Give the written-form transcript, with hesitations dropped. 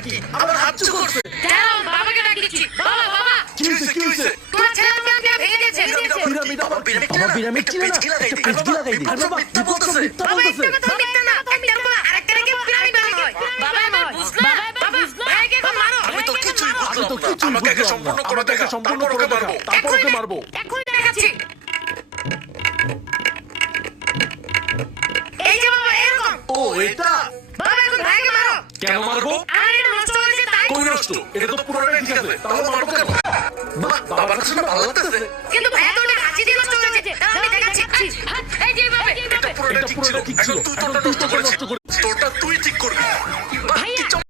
নাকি? আমার হাত চুপ করছে। দাঁড়াও, বাবাকে ডাক দিচ্ছি। বাবা, বাবা। কি হইছে? তোমার ছেলে আমাকে ভেঙে দিয়েছে। পিরামিড আমার পিরামিড ছিল না? একটা পেজ কি লাগাই দিই। আরে বাবা, মিথ্যা বলতেছে। বাবা, একটা কথা মিথ্যা না। একটা কথা, আরেকটা নাকি পিরামিড বানানো হয়। বাবা, এবার বুঝলা? বাবা, ভাইকে এখন মারো। আমি তো কিছুই বুঝলাম না। আমাকে আগে সম্পূর্ণ করে দেখা, তারপর ওকে মারবো। এক্ষুনি দেখাচ্ছি। এই যে বাবা, এরকম। ও এটা বাবা, এখন ভাইকে মারো। কেন মারবো? আর এটা নষ্ট হয়েছে তাই। কই নষ্ট? এটা তো পুরোটাই ঠিক আছে। তাহলে মারবো কেন? বাহ, বাবার কাছে না ভালো লাগতেছে। কিন্তু ভাইয়া তো অনেক হাসি দিয়ে নষ্ট হয়েছে। দাঁড়াও, আমি দেখাচ্ছি। এই যে বাবা, এটা পুরোটা ঠিক ছিল। এখন তুই তোরটা নষ্ট করেছিস। তোরটা তুই ঠিক করবি। বাহ,